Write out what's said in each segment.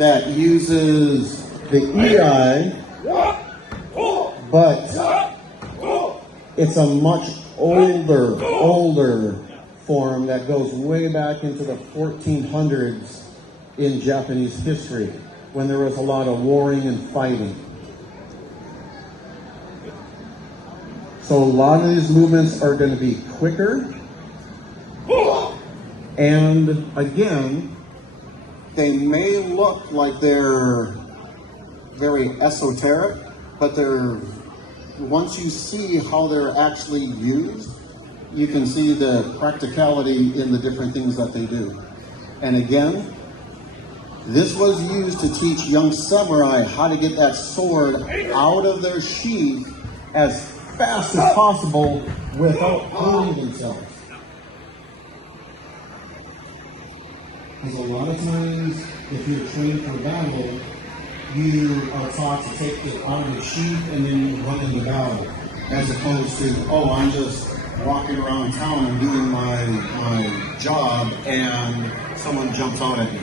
that uses the EI, but it's a much older form that goes way back into the 1400s in Japanese history, when there was a lot of warring and fighting. So a lot of these movements are going to be quicker, and again, they may look like they're very esoteric, but once you see how they're actually used, you can see the practicality in the different things that they do. And again, this was used to teach young samurai how to get that sword out of their sheath as fast as possible without hurting themselves. Because a lot of times, if you're trained for battle, you are taught to take it out of the sheath and then you run into battle, as opposed to, oh, I'm just walking around town and doing my job and someone jumps out at me.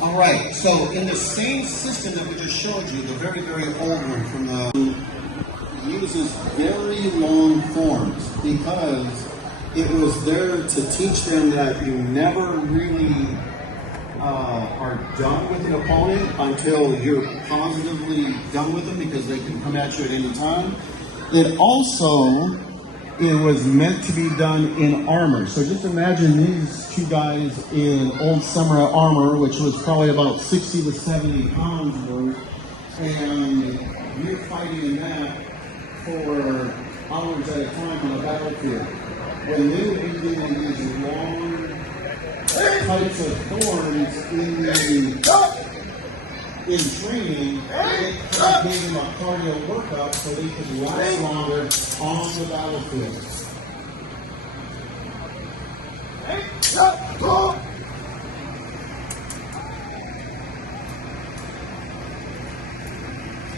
All right, so in the same system that we just showed you, the very, very old one from the uses very long forms because it was there to teach them that you never really are done with an opponent until you're positively done with them, because they can come at you at any time. It was meant to be done in armor. So just imagine these two guys in old samurai armor, which was probably about 60 to 70 pounds worth, and you're fighting in that for hours at a time on a battlefield. When they would be doing these long types of forms in training, it kind of gave them a cardio workout so they could last longer on the battlefield.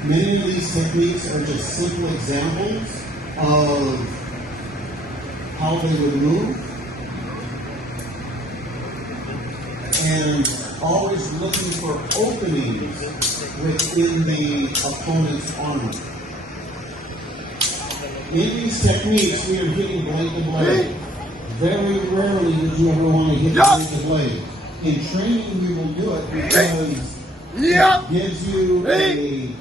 Many of these techniques are just simple examples of how they would move, and always looking for openings within the opponent's armor. In these techniques, we are hitting blade to blade. Very rarely would you ever want to hit blade to blade. In training, we will do it because it gives you a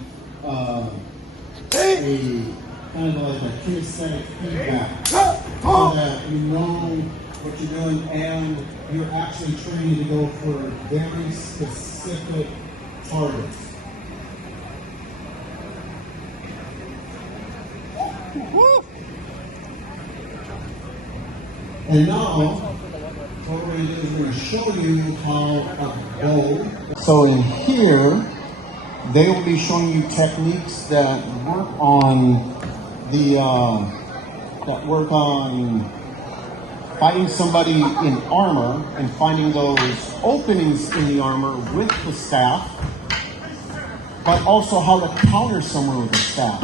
kind of like a kinesthetic feedback, so that you know what you're doing and you're actually training to go for very specific targets. And now, what we're going to do is we're going to show you how a bow. So in here, they will be showing you techniques that work on fighting somebody in armor and finding those openings in the armor with the staff, but also how to counter someone with the staff.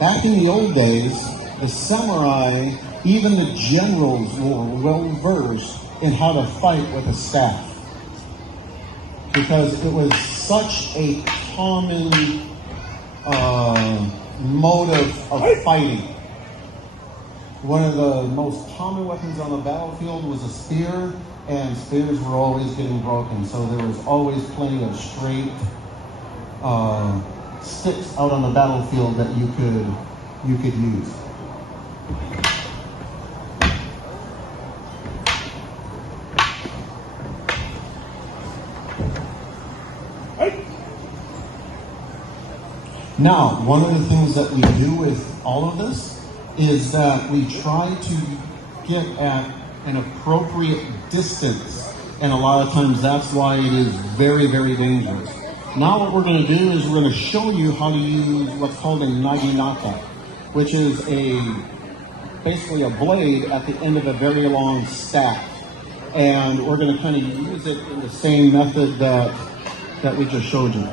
Back in the old days, the samurai, even the generals, were well versed in how to fight with a staff, because it was such a common mode of fighting. One of the most common weapons on the battlefield was a spear, and spears were always getting broken, so there was always plenty of straight sticks out on the battlefield that you could use. Now, one of the things that we do with all of this is that we try to get at an appropriate distance, and a lot of times that's why it is very, very dangerous. Now what we're going to do is we're going to show you how to use what's called a naginata, which is basically a blade at the end of a very long staff, and we're going to kind of use it in the same method that we just showed you.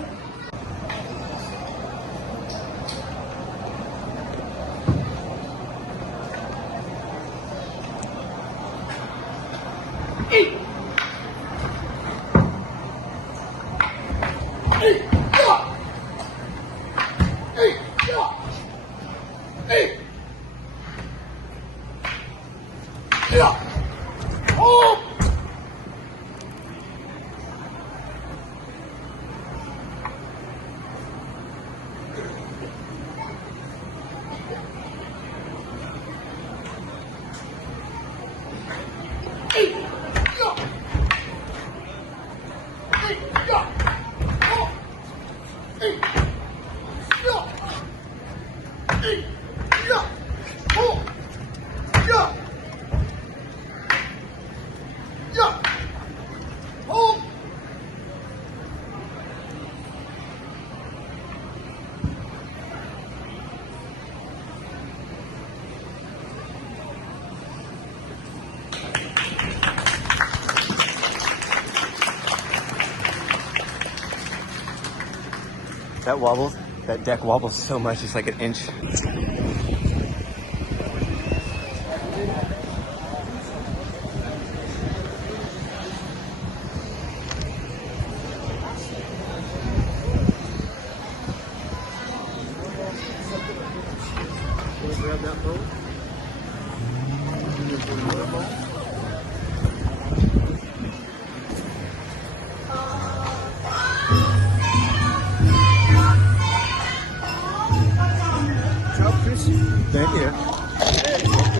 That wobbles, that deck wobbles so much, it's like an inch. Can you grab that boat?